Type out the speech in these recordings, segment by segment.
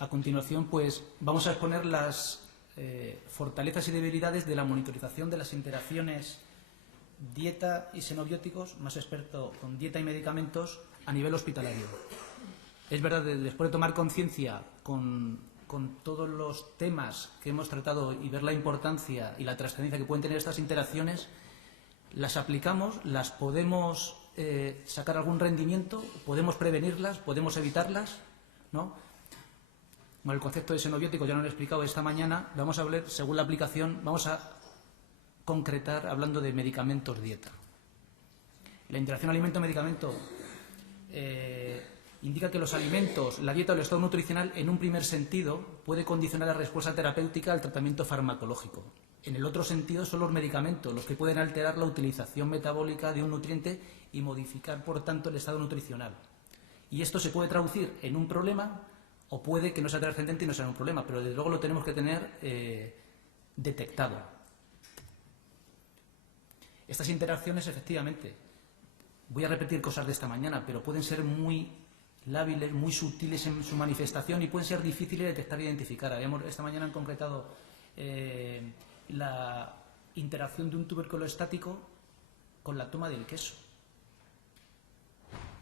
A continuación, pues, vamos a exponer las fortalezas y debilidades de la monitorización de las interacciones dieta y xenobióticos, más experto con dieta y medicamentos, a nivel hospitalario. Es verdad, después de tomar conciencia con todos los temas que hemos tratado y ver la importancia y la trascendencia que pueden tener estas interacciones, las aplicamos, las podemos sacar algún rendimiento, podemos prevenirlas, podemos evitarlas, ¿no? Bueno, el concepto de xenobiótico ya lo he explicado esta mañana. Vamos a hablar, según la aplicación, vamos a concretar hablando de medicamentos dieta. La interacción alimento-medicamento indica que los alimentos, la dieta o el estado nutricional, en un primer sentido, puede condicionar la respuesta terapéutica al tratamiento farmacológico. En el otro sentido, son los medicamentos los que pueden alterar la utilización metabólica de un nutriente y modificar, por tanto, el estado nutricional. Y esto se puede traducir en un problema o puede que no sea trascendente y no sea un problema, pero desde luego lo tenemos que tener detectado. Estas interacciones, efectivamente, voy a repetir cosas de esta mañana, pero pueden ser muy lábiles, muy sutiles en su manifestación y pueden ser difíciles de detectar e identificar. Esta mañana han concretado la interacción de un tubérculo estático con la toma del queso.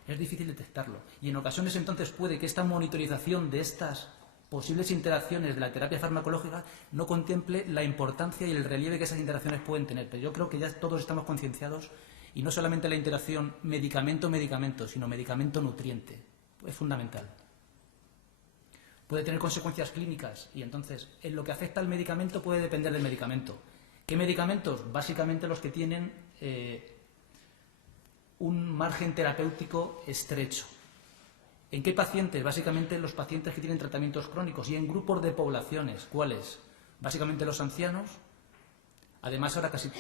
Es difícil detectarlo. Y en ocasiones entonces puede que esta monitorización de estas posibles interacciones de la terapia farmacológica no contemple la importancia y el relieve que esas interacciones pueden tener. Pero yo creo que ya todos estamos concienciados, y no solamente la interacción medicamento-medicamento, sino medicamento-nutriente. Es fundamental. Puede tener consecuencias clínicas y entonces en lo que afecta al medicamento puede depender del medicamento. ¿Qué medicamentos? Básicamente los que tienen un margen terapéutico estrecho. ¿En qué pacientes? Básicamente los pacientes que tienen tratamientos crónicos y en grupos de poblaciones. ¿Cuáles? Básicamente los ancianos. Además, ahora casi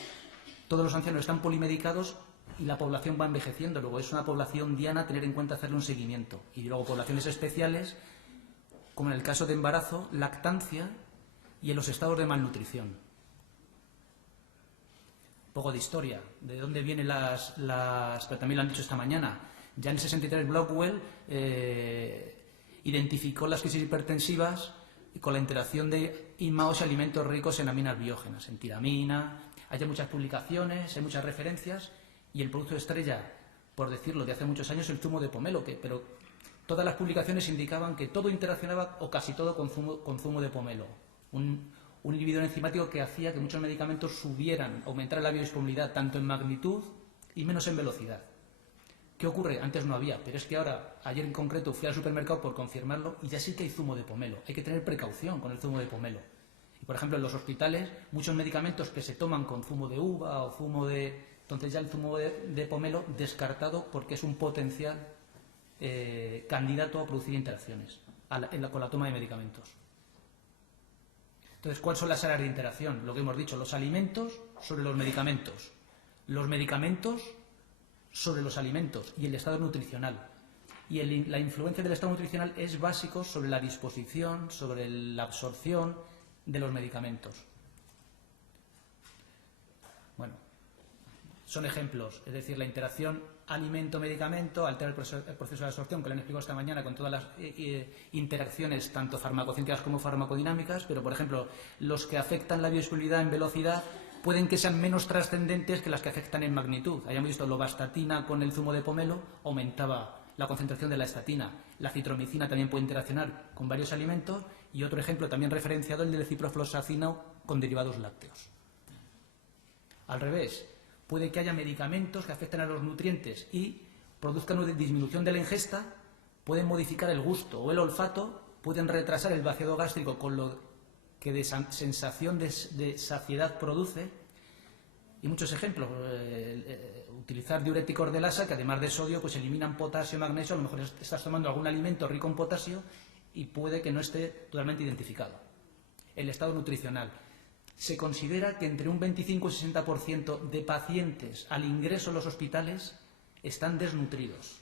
todos los ancianos están polimedicados y la población va envejeciendo. Luego es una población diana a tener en cuenta hacerle un seguimiento. Y luego poblaciones especiales, como en el caso de embarazo, lactancia y en los estados de malnutrición. Un poco de historia, de dónde vienen pero también lo han dicho esta mañana. Ya en el 63 Blackwell identificó las crisis hipertensivas con la interacción de IMAOs y alimentos ricos en aminas biógenas, en tiramina. Hay muchas publicaciones, hay muchas referencias y el producto estrella, por decirlo, de hace muchos años, el zumo de pomelo, pero todas las publicaciones indicaban que todo interaccionaba o casi todo con zumo de pomelo. Un inhibidor enzimático que hacía que muchos medicamentos aumentaran la biodisponibilidad tanto en magnitud y menos en velocidad. ¿Qué ocurre? Antes no había, pero es que ahora, ayer en concreto, fui al supermercado por confirmarlo y ya sí que hay zumo de pomelo. Hay que tener precaución con el zumo de pomelo. Y, por ejemplo, en los hospitales, muchos medicamentos que se toman con zumo de uva o zumo de... Entonces ya el zumo de pomelo descartado porque es un potencial candidato a producir interacciones con la toma de medicamentos. Entonces, ¿cuáles son las áreas de interacción? Lo que hemos dicho, los alimentos sobre los medicamentos sobre los alimentos y el estado nutricional. Y la influencia del estado nutricional es básico sobre la disposición, sobre la absorción de los medicamentos. Bueno, son ejemplos, es decir, la interacción alimento-medicamento altera el proceso de absorción, que lo han explicado esta mañana con todas las interacciones, tanto farmacocinéticas como farmacodinámicas, pero, por ejemplo, los que afectan la biodisponibilidad en velocidad pueden que sean menos trascendentes que las que afectan en magnitud. Hayamos visto lovastatina con el zumo de pomelo, aumentaba la concentración de la estatina. La citromicina también puede interaccionar con varios alimentos y otro ejemplo también referenciado, el del ciprofloxacino con derivados lácteos. Al revés, puede que haya medicamentos que afecten a los nutrientes y produzcan una disminución de la ingesta, pueden modificar el gusto o el olfato, pueden retrasar el vaciado gástrico con lo que de sensación de saciedad produce. Y muchos ejemplos, utilizar diuréticos de Lassa que además de sodio pues eliminan potasio y magnesio. A lo mejor estás tomando algún alimento rico en potasio y puede que no esté totalmente identificado. El estado nutricional. Se considera que entre un 25 y 60% de pacientes al ingreso a los hospitales están desnutridos.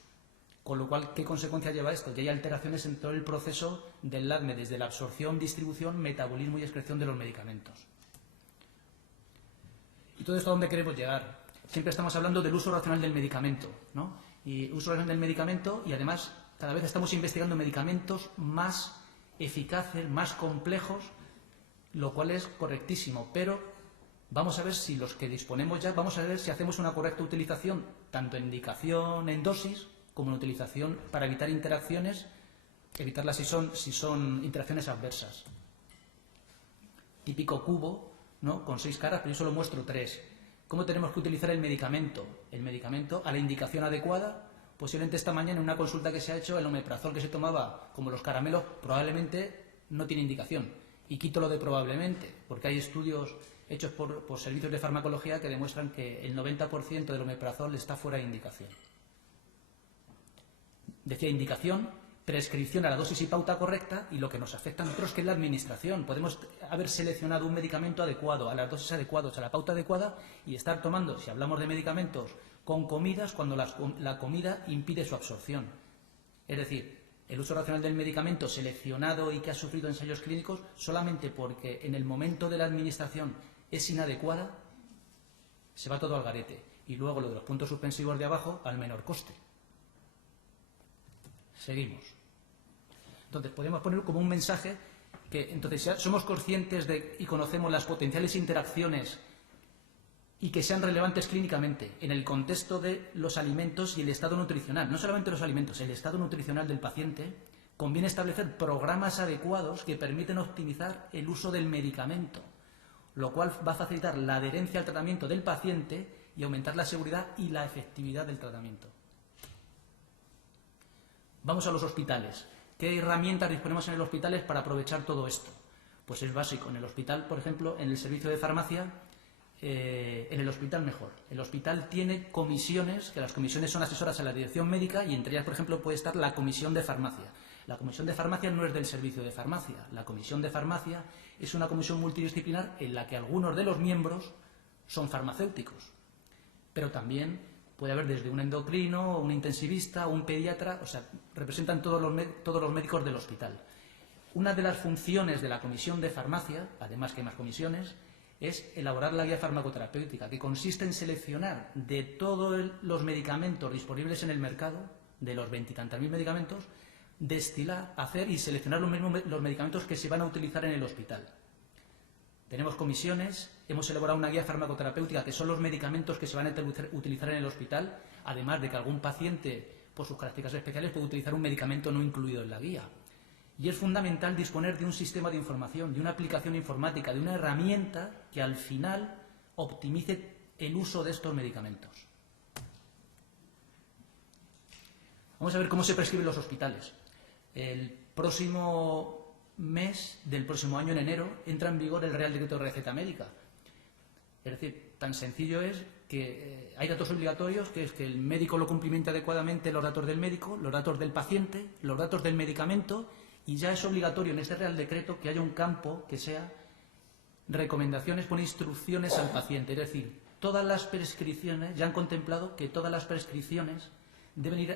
Con lo cual, ¿qué consecuencia lleva esto? Ya hay alteraciones en todo el proceso del ADME, desde la absorción, distribución, metabolismo y excreción de los medicamentos. ¿Y todo esto a dónde queremos llegar? Siempre estamos hablando del uso racional del medicamento, ¿no? Y uso racional del medicamento, y además cada vez estamos investigando medicamentos más eficaces, más complejos, lo cual es correctísimo, pero vamos a ver si los que disponemos ya, vamos a ver si hacemos una correcta utilización, tanto en indicación en dosis, como en utilización para evitar interacciones, evitarlas si son interacciones adversas. Típico cubo, ¿no?, con 6 caras, pero yo solo muestro 3. ¿Cómo tenemos que utilizar el medicamento? El medicamento a la indicación adecuada. Posiblemente esta mañana en una consulta que se ha hecho, el omeprazol que se tomaba, como los caramelos, probablemente no tiene indicación. Y quito lo de probablemente, porque hay estudios hechos por servicios de farmacología que demuestran que el 90% del omeprazol está fuera de indicación. Decía indicación, prescripción a la dosis y pauta correcta, y lo que nos afecta a nosotros que es la administración. Podemos haber seleccionado un medicamento adecuado, a las dosis adecuadas, a la pauta adecuada, y estar tomando, si hablamos de medicamentos, con comidas cuando la comida impide su absorción. Es decir, el uso racional del medicamento seleccionado y que ha sufrido ensayos clínicos solamente porque en el momento de la administración es inadecuada, se va todo al garete. Y luego lo de los puntos suspensivos de abajo al menor coste. Seguimos. Entonces, podemos poner como un mensaje que, entonces, si somos conscientes de y conocemos las potenciales interacciones y que sean relevantes clínicamente en el contexto de los alimentos y el estado nutricional, no solamente los alimentos, el estado nutricional del paciente, conviene establecer programas adecuados que permiten optimizar el uso del medicamento, lo cual va a facilitar la adherencia al tratamiento del paciente y aumentar la seguridad y la efectividad del tratamiento. Vamos a los hospitales. ¿Qué herramientas disponemos en el hospital para aprovechar todo esto? Pues es básico. En el hospital, por ejemplo, en el servicio de farmacia, en el hospital mejor. El hospital tiene comisiones, que las comisiones son asesoras a la dirección médica, y entre ellas, por ejemplo, puede estar la comisión de farmacia. La comisión de farmacia no es del servicio de farmacia. La comisión de farmacia es una comisión multidisciplinar en la que algunos de los miembros son farmacéuticos. Pero también puede haber desde un endocrino, un intensivista, un pediatra, o sea, representan todos los médicos del hospital. Una de las funciones de la comisión de farmacia, además que hay más comisiones, es elaborar la guía farmacoterapéutica, que consiste en seleccionar de todos los medicamentos disponibles en el mercado, de los 20 y tantos mil medicamentos, destilar, hacer y seleccionar los medicamentos que se van a utilizar en el hospital. Tenemos comisiones, hemos elaborado una guía farmacoterapéutica, que son los medicamentos que se van a utilizar en el hospital, además de que algún paciente, por sus características especiales, puede utilizar un medicamento no incluido en la guía. Y es fundamental disponer de un sistema de información, de una aplicación informática, de una herramienta que al final optimice el uso de estos medicamentos. Vamos a ver cómo se prescriben los hospitales. El próximo mes del próximo año, en enero, entra en vigor el Real Decreto de Receta Médica. Es decir, tan sencillo es que hay datos obligatorios, que es que el médico lo cumplimente adecuadamente, los datos del médico, los datos del paciente, los datos del medicamento, y ya es obligatorio en este Real Decreto que haya un campo que sea recomendaciones con instrucciones al paciente. Es decir, todas las prescripciones, ya han contemplado que todas las prescripciones deben ir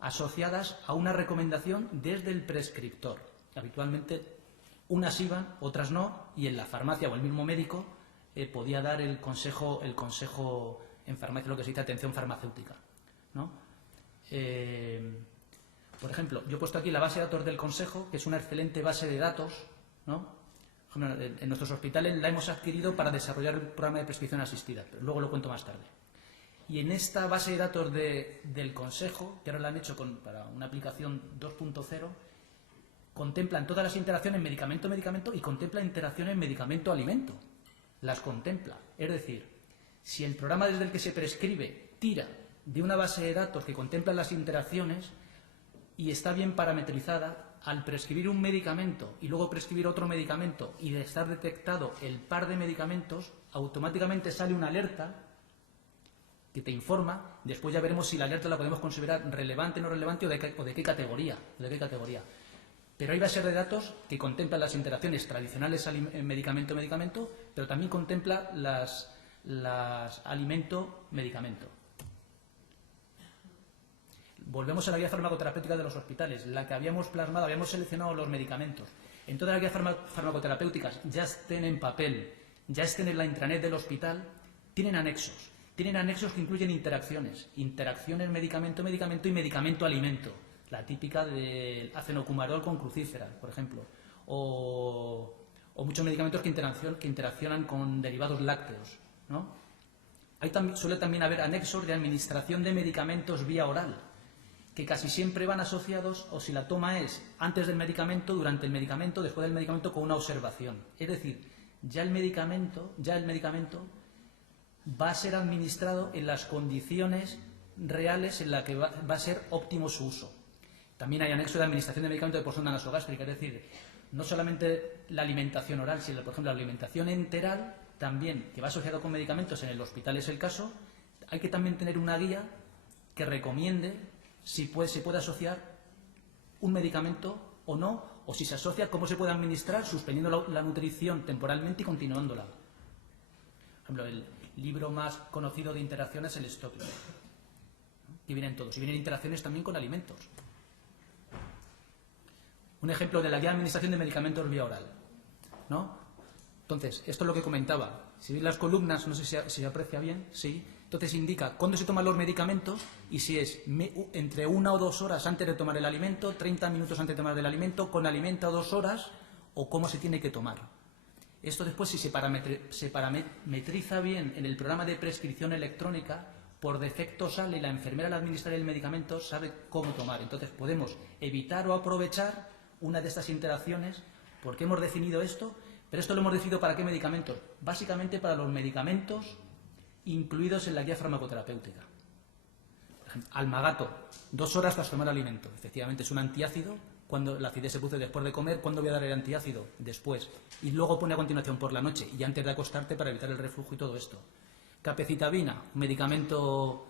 asociadas a una recomendación desde el prescriptor. Habitualmente unas iban, otras no, y en la farmacia o el mismo médico podía dar el consejo en farmacia, lo que se dice atención farmacéutica, ¿no? Por ejemplo, yo he puesto aquí la base de datos del consejo, que es una excelente base de datos, ¿no? En nuestros hospitales la hemos adquirido para desarrollar el programa de prescripción asistida, pero luego lo cuento más tarde. Y en esta base de datos del consejo, que ahora la han hecho para una aplicación 2.0, contemplan todas las interacciones medicamento-medicamento y contempla interacciones medicamento-alimento. Las contempla. Es decir, si el programa desde el que se prescribe tira de una base de datos que contempla las interacciones y está bien parametrizada, al prescribir un medicamento y luego prescribir otro medicamento y de estar detectado el par de medicamentos, automáticamente sale una alerta que te informa. Después ya veremos si la alerta la podemos considerar relevante, no relevante o de qué categoría. Pero hay bases de datos que contemplan las interacciones tradicionales medicamento-medicamento, pero también contempla las alimento-medicamento. Volvemos a la guía farmacoterapéutica de los hospitales, la que habíamos plasmado, habíamos seleccionado los medicamentos. En todas las guías farmacoterapéuticas, ya estén en papel, ya estén en la intranet del hospital, tienen anexos. Tienen anexos que incluyen interacciones medicamento-medicamento y medicamento-alimento. la típica del acenocumarol con crucífera, por ejemplo, o muchos medicamentos que interaccionan con derivados lácteos, ¿no? Suele también haber anexos de administración de medicamentos vía oral, que casi siempre van asociados, o si la toma es antes del medicamento, durante el medicamento, después del medicamento, con una observación. Es decir, ya el medicamento va a ser administrado en las condiciones reales en las que va a ser óptimo su uso. También hay anexo de administración de medicamentos de por sonda nasogástrica, es decir, no solamente la alimentación oral, sino, por ejemplo, la alimentación enteral, también, que va asociado con medicamentos, en el hospital es el caso. Hay que también tener una guía que recomiende si se puede asociar un medicamento o no, o si se asocia, cómo se puede administrar, suspendiendo la nutrición temporalmente y continuándola. Por ejemplo, el libro más conocido de interacciones es el Stockley, ¿no? Y vienen todos. Y vienen interacciones también con alimentos. Un ejemplo de la guía de administración de medicamentos vía oral, ¿no? Entonces, esto es lo que comentaba. Si veis las columnas, no sé si se aprecia bien, sí. Entonces indica cuándo se toman los medicamentos y si es entre 1 o 2 horas antes de tomar el alimento, 30 minutos antes de tomar el alimento, con alimento a 2 horas o cómo se tiene que tomar. Esto después, si se parametriza bien en el programa de prescripción electrónica, por defecto sale y la enfermera al administrar el medicamento sabe cómo tomar. Entonces podemos evitar o aprovechar una de estas interacciones. ¿Por qué hemos definido esto? Pero esto lo hemos decidido ¿para qué medicamentos? Básicamente para los medicamentos incluidos en la guía farmacoterapéutica. Por ejemplo, Almagato, 2 horas tras tomar alimento. Efectivamente es un antiácido. Cuando la acidez se produce después de comer, ¿cuándo voy a dar el antiácido? Después. Y luego pone a continuación por la noche y antes de acostarte para evitar el reflujo y todo esto. Capecitabina, un medicamento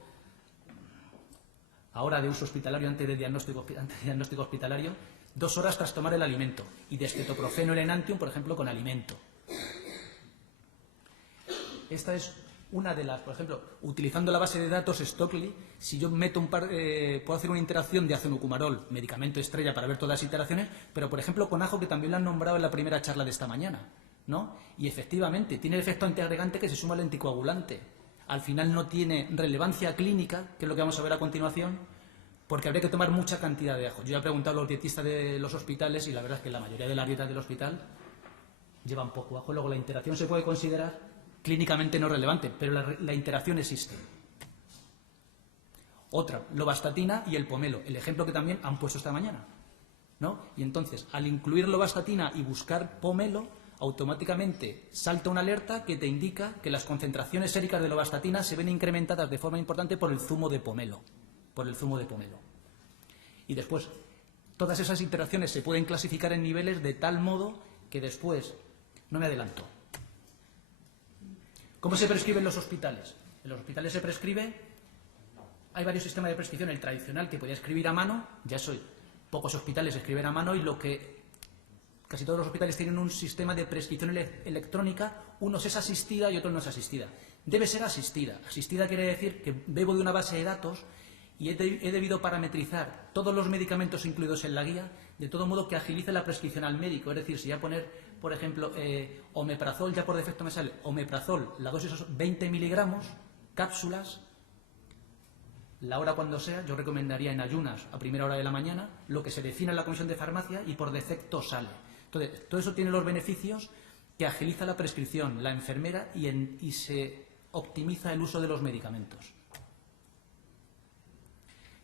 ahora de uso hospitalario, antes de diagnóstico hospitalario, 2 horas tras tomar el alimento. Y descetoprofeno, el Enantium, por ejemplo, con alimento. Esta es una de las, por ejemplo, utilizando la base de datos Stockley, si yo meto puedo hacer una interacción de acenocumarol, medicamento estrella para ver todas las interacciones, pero por ejemplo con ajo, que también lo han nombrado en la primera charla de esta mañana, ¿no? Y efectivamente tiene el efecto antiagregante que se suma al anticoagulante. Al final no tiene relevancia clínica, que es lo que vamos a ver a continuación, porque habría que tomar mucha cantidad de ajo. Yo he preguntado a los dietistas de los hospitales y la verdad es que la mayoría de las dietas del hospital llevan poco ajo. Luego la interacción se puede considerar clínicamente no relevante, pero la interacción existe. Otra, lovastatina y el pomelo, el ejemplo que también han puesto esta mañana, ¿no? Y entonces, al incluir lovastatina y buscar pomelo, automáticamente salta una alerta que te indica que las concentraciones séricas de lovastatina se ven incrementadas de forma importante por el zumo de pomelo. Y después, todas esas interacciones se pueden clasificar en niveles de tal modo que después, no me adelanto. ¿Cómo se prescribe en los hospitales? En los hospitales se prescribe, hay varios sistemas de prescripción, el tradicional que podía escribir a mano, pocos hospitales escriben a mano y casi todos los hospitales tienen un sistema de prescripción electrónica, unos es asistida y otros no es asistida. Debe ser asistida. Asistida quiere decir que bebo de una base de datos y he debido parametrizar todos los medicamentos incluidos en la guía, de todo modo que agilice la prescripción al médico. Es decir, si voy a poner, por ejemplo, omeprazol, ya por defecto me sale omeprazol, la dosis es 20 miligramos, cápsulas, la hora cuando sea, yo recomendaría en ayunas a primera hora de la mañana, lo que se define en la Comisión de Farmacia y por defecto sale. Entonces, todo eso tiene los beneficios que agiliza la prescripción, la enfermera y se optimiza el uso de los medicamentos.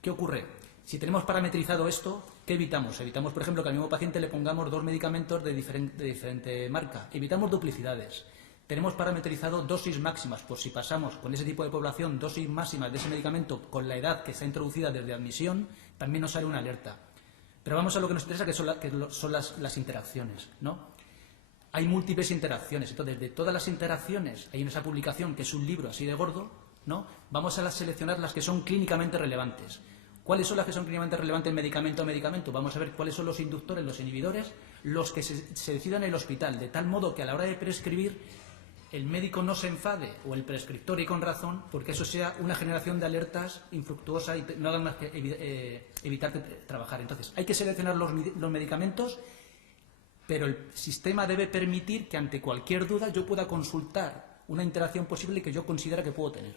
¿Qué ocurre? Si tenemos parametrizado esto, ¿qué evitamos? Evitamos, por ejemplo, que al mismo paciente le pongamos 2 medicamentos de diferente marca. Evitamos duplicidades. Tenemos parametrizado dosis máximas, por si pasamos con ese tipo de población dosis máximas de ese medicamento con la edad que está introducida desde admisión, también nos sale una alerta. Pero vamos a lo que nos interesa, que son las interacciones, ¿no? Hay múltiples interacciones. Entonces, de todas las interacciones, hay en esa publicación, que es un libro así de gordo, ¿no? Vamos a seleccionar las que son clínicamente relevantes. ¿Cuáles son las que son clínicamente relevantes medicamento a medicamento? Vamos a ver cuáles son los inductores, los inhibidores, los que se decidan en el hospital, de tal modo que a la hora de prescribir el médico no se enfade, o el prescriptor, y con razón, porque eso sea una generación de alertas infructuosa y no hagan más que evitar trabajar. Entonces, hay que seleccionar los medicamentos, pero el sistema debe permitir que ante cualquier duda yo pueda consultar una interacción posible que yo considera que puedo tener.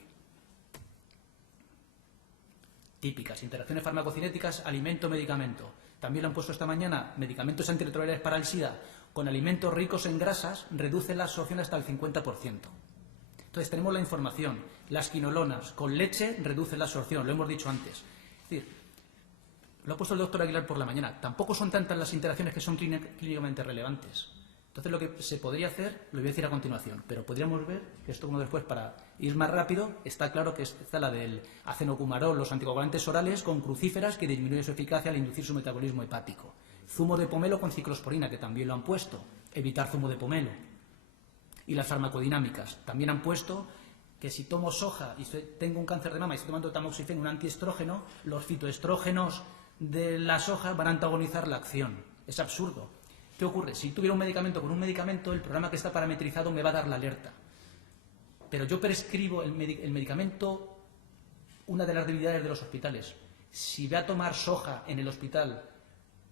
típicas, interacciones farmacocinéticas, alimento-medicamento. También lo han puesto esta mañana, medicamentos antirretrovirales para el SIDA, con alimentos ricos en grasas, reduce la absorción hasta el 50%. Entonces tenemos la información, las quinolonas, con leche reduce la absorción, lo hemos dicho antes. Es decir, lo ha puesto el doctor Aguilar por la mañana, tampoco son tantas las interacciones que son clínicamente relevantes. Entonces lo que se podría hacer, lo voy a decir a continuación, pero podríamos ver que esto como después, para ir más rápido, está claro que está la del acenocumarol, los anticoagulantes orales con crucíferas que disminuyen su eficacia al inducir su metabolismo hepático. Zumo de pomelo con ciclosporina, que también lo han puesto, evitar zumo de pomelo. Y las farmacodinámicas, también han puesto que si tomo soja y tengo un cáncer de mama y estoy tomando tamoxifeno, un antiestrógeno, los fitoestrógenos de la soja van a antagonizar la acción. Es absurdo. ¿Qué ocurre? Si tuviera un medicamento con un medicamento, el programa que está parametrizado me va a dar la alerta. Pero yo prescribo el medicamento, una de las debilidades de los hospitales. Si voy a tomar soja en el hospital,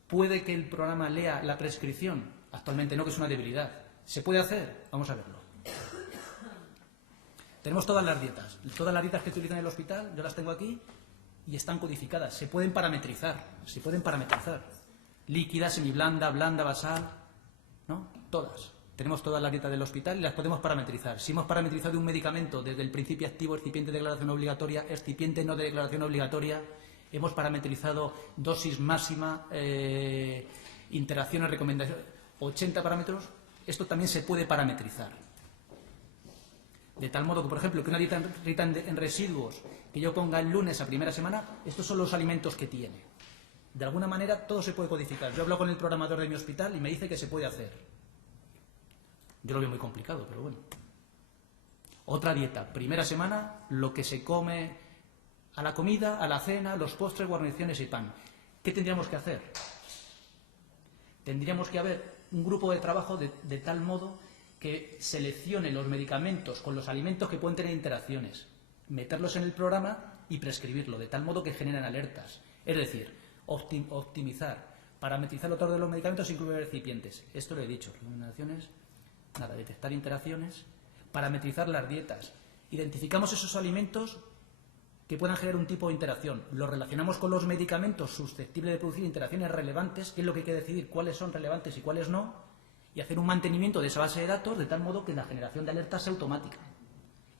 ¿puede que el programa lea la prescripción? Actualmente no, que es una debilidad. ¿Se puede hacer? Vamos a verlo. Tenemos todas las dietas que se utilizan en el hospital, yo las tengo aquí y están codificadas. Se pueden parametrizar, Líquida, semiblanda, blanda, basal, ¿no? Todas. Tenemos todas las dietas del hospital y las podemos parametrizar. Si hemos parametrizado un medicamento desde el principio activo, excipiente de declaración obligatoria, excipiente no de declaración obligatoria, hemos parametrizado dosis máxima, interacciones, recomendaciones, 80 parámetros, esto también se puede parametrizar. De tal modo que, por ejemplo, que una dieta rica en residuos que yo ponga el lunes a primera semana, estos son los alimentos que tiene. De alguna manera todo se puede codificar. Yo hablo con el programador de mi hospital y me dice que se puede hacer. Yo lo veo muy complicado, pero bueno. Otra dieta. Primera semana, lo que se come a la comida, a la cena, los postres, guarniciones y pan. ¿Qué tendríamos que hacer? Tendríamos que haber un grupo de trabajo de tal modo que seleccione los medicamentos con los alimentos que pueden tener interacciones, meterlos en el programa y prescribirlo, de tal modo que generen alertas. Es decir, optimizar, parametrizar los de los medicamentos, incluir recipientes. Esto lo he dicho. Recomendaciones, nada, detectar interacciones, parametrizar las dietas. Identificamos esos alimentos que puedan generar un tipo de interacción. Los relacionamos con los medicamentos susceptibles de producir interacciones relevantes, que es lo que hay que decidir cuáles son relevantes y cuáles no, y hacer un mantenimiento de esa base de datos de tal modo que la generación de alertas sea automática.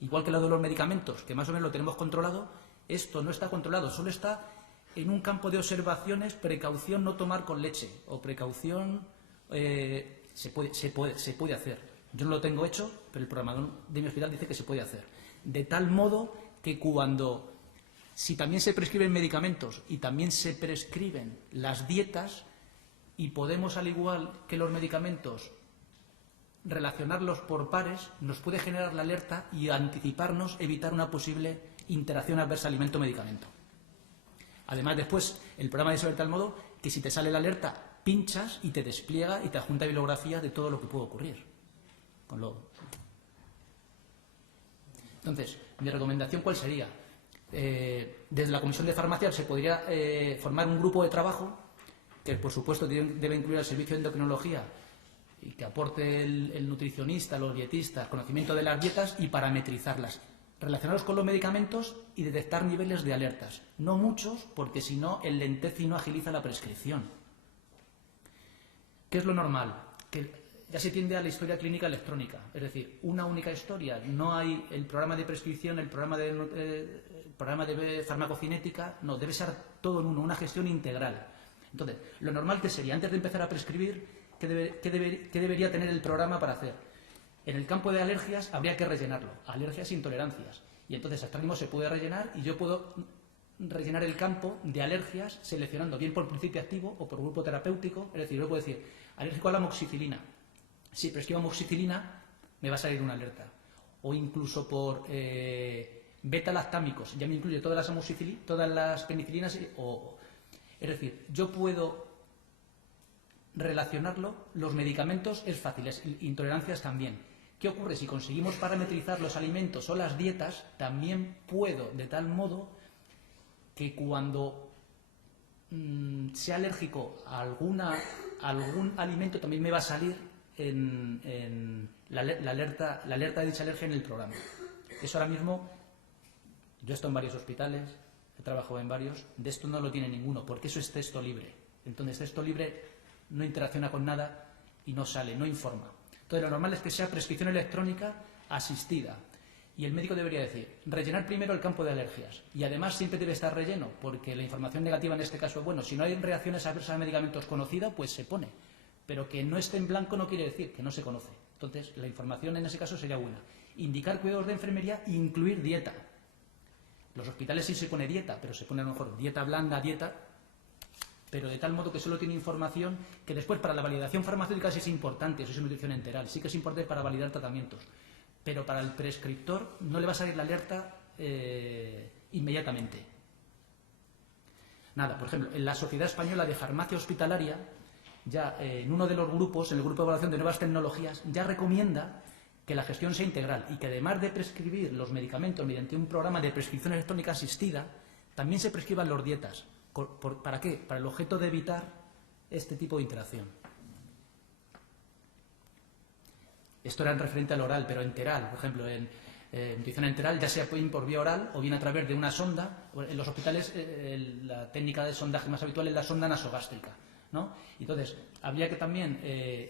Igual que lo de los medicamentos, que más o menos lo tenemos controlado, esto no está controlado, solo está en un campo de observaciones, precaución no tomar con leche, o precaución se puede hacer. Yo no lo tengo hecho, pero el programador de mi hospital dice que se puede hacer. De tal modo que si también se prescriben medicamentos y también se prescriben las dietas, y podemos, al igual que los medicamentos, relacionarlos por pares, nos puede generar la alerta y anticiparnos, evitar una posible interacción adversa alimento-medicamento. Además, después, el programa es de tal modo que si te sale la alerta, pinchas y te despliega y te adjunta bibliografía de todo lo que puede ocurrir. Entonces, mi recomendación, ¿cuál sería? Desde la Comisión de Farmacia se podría formar un grupo de trabajo que, por supuesto, debe incluir el servicio de endocrinología y que aporte el nutricionista, los dietistas, conocimiento de las dietas y parametrizarlas, relacionados con los medicamentos y detectar niveles de alertas. No muchos, porque si no, enlentece y no agiliza la prescripción. ¿Qué es lo normal? Que ya se tiende a la historia clínica electrónica, es decir, una única historia. No hay el programa de prescripción, el programa de farmacocinética, no, debe ser todo en uno, una gestión integral. Entonces, lo normal que sería, antes de empezar a prescribir, ¿qué debería tener el programa para hacer? En el campo de alergias habría que rellenarlo, alergias e intolerancias. Y entonces hasta mismo se puede rellenar y yo puedo rellenar el campo de alergias seleccionando bien por principio activo o por grupo terapéutico. Es decir, yo puedo decir, alérgico a la amoxicilina. Si prescribo amoxicilina, me va a salir una alerta. O incluso por beta-lactámicos, ya me incluye todas las penicilinas. Es decir, yo puedo relacionarlo, los medicamentos es fácil, intolerancias también. ¿Qué ocurre? Si conseguimos parametrizar los alimentos o las dietas, también puedo, de tal modo que cuando sea alérgico a algún alimento, también me va a salir la alerta de dicha alergia en el programa. Eso ahora mismo, yo he estado en varios hospitales, he trabajado en varios, de esto no lo tiene ninguno, porque eso es texto libre. Entonces, texto libre no interacciona con nada y no sale, no informa. Entonces, lo normal es que sea prescripción electrónica asistida. Y el médico debería decir, rellenar primero el campo de alergias. Y además siempre debe estar relleno, porque la información negativa en este caso, bueno, si no hay reacciones adversas a medicamentos conocida, pues se pone. Pero que no esté en blanco no quiere decir que no se conoce. Entonces, la información en ese caso sería buena. Indicar cuidados de enfermería e incluir dieta. Los hospitales sí se pone dieta, pero se pone a lo mejor dieta blanda, dieta, pero de tal modo que solo tiene información que después para la validación farmacéutica sí es importante, eso es nutrición enteral, sí que es importante para validar tratamientos. Pero para el prescriptor no le va a salir la alerta inmediatamente. Nada, por ejemplo, en la Sociedad Española de Farmacia Hospitalaria, ya en uno de los grupos, en el grupo de evaluación de nuevas tecnologías, ya recomienda que la gestión sea integral y que además de prescribir los medicamentos mediante un programa de prescripción electrónica asistida, también se prescriban los dietas. ¿Para qué? Para el objeto de evitar este tipo de interacción. Esto era en referente al oral, pero enteral, por ejemplo, en nutrición enteral, ya sea por vía oral o bien a través de una sonda. En los hospitales la técnica de sondaje más habitual es la sonda nasogástrica, ¿no? Entonces, habría que también,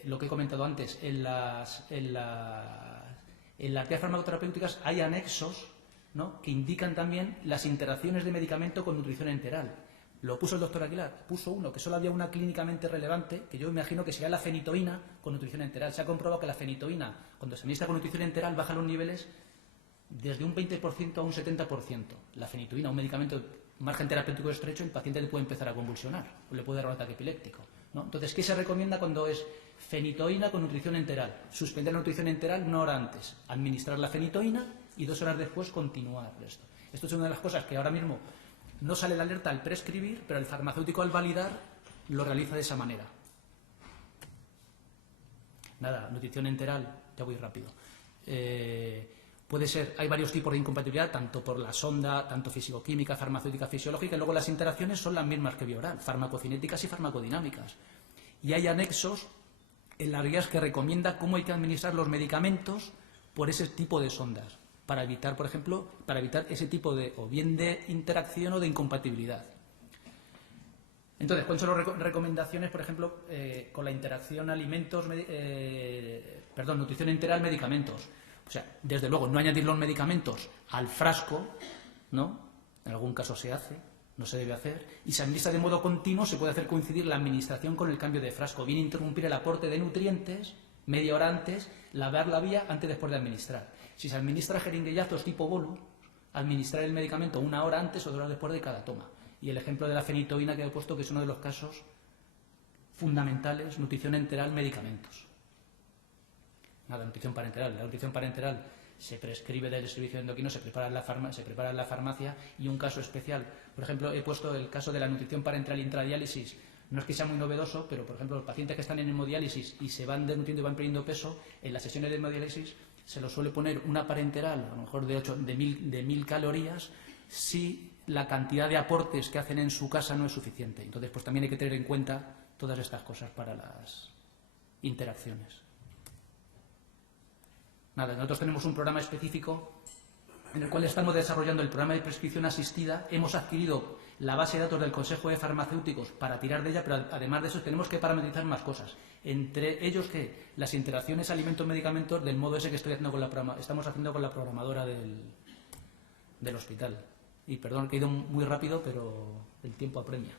lo que he comentado antes, en las guías farmacoterapéuticas hay anexos, ¿no?, que indican también las interacciones de medicamento con nutrición enteral. Lo puso el doctor Aguilar, puso uno, que solo había una clínicamente relevante, que yo imagino que sería la fenitoína con nutrición enteral. Se ha comprobado que la fenitoína, cuando se administra con nutrición enteral, baja los niveles desde un 20% a un 70%. La fenitoína, un medicamento margen terapéutico estrecho, el paciente le puede empezar a convulsionar o le puede dar un ataque epiléptico, ¿no? Entonces, ¿qué se recomienda cuando es fenitoína con nutrición enteral? Suspender la nutrición enteral 1 hora antes, administrar la fenitoína y 2 horas después continuar esto. Esto es una de las cosas que ahora mismo no sale la alerta al prescribir, pero el farmacéutico al validar lo realiza de esa manera. Nada, nutrición enteral, ya voy rápido. Puede ser, hay varios tipos de incompatibilidad, tanto por la sonda, tanto físico-química, farmacéutica, fisiológica, y luego las interacciones son las mismas que vía oral, farmacocinéticas y farmacodinámicas. Y hay anexos en las guías que recomienda cómo hay que administrar los medicamentos por ese tipo de sondas, para evitar, por ejemplo, ese tipo de, o bien de interacción o de incompatibilidad. Entonces, ¿cuáles son las recomendaciones, por ejemplo, con la interacción nutrición enteral, medicamentos? O sea, desde luego, no añadir los medicamentos al frasco, ¿no? En algún caso se hace, no se debe hacer, y se administra de modo continuo, se puede hacer coincidir la administración con el cambio de frasco, bien interrumpir el aporte de nutrientes media hora antes, lavar la vía antes después de administrar. Si se administra jeringuillazos tipo bolus, administrar el medicamento 1 hora antes o 2 horas después de cada toma. Y el ejemplo de la fenitoína que he puesto, que es uno de los casos fundamentales, nutrición enteral, medicamentos. Nada, nutrición parenteral. La nutrición parenteral se prescribe del servicio endocrino, se prepara en la farmacia, y un caso especial. Por ejemplo, he puesto el caso de la nutrición parenteral intradiálisis. No es que sea muy novedoso, pero, por ejemplo, los pacientes que están en hemodiálisis y se van desnutriendo y van perdiendo peso, en las sesiones de hemodiálisis se los suele poner una parenteral, a lo mejor de 1000 calorías, si la cantidad de aportes que hacen en su casa no es suficiente. Entonces, pues también hay que tener en cuenta todas estas cosas para las interacciones. Nada, nosotros tenemos un programa específico en el cual estamos desarrollando el programa de prescripción asistida. Hemos adquirido la base de datos del Consejo de Farmacéuticos para tirar de ella, pero además de eso tenemos que parametrizar más cosas. Entre ellos que las interacciones alimentos-medicamentos del modo ese que estamos haciendo con la programadora del hospital. Y perdón que he ido muy rápido, pero el tiempo apremia.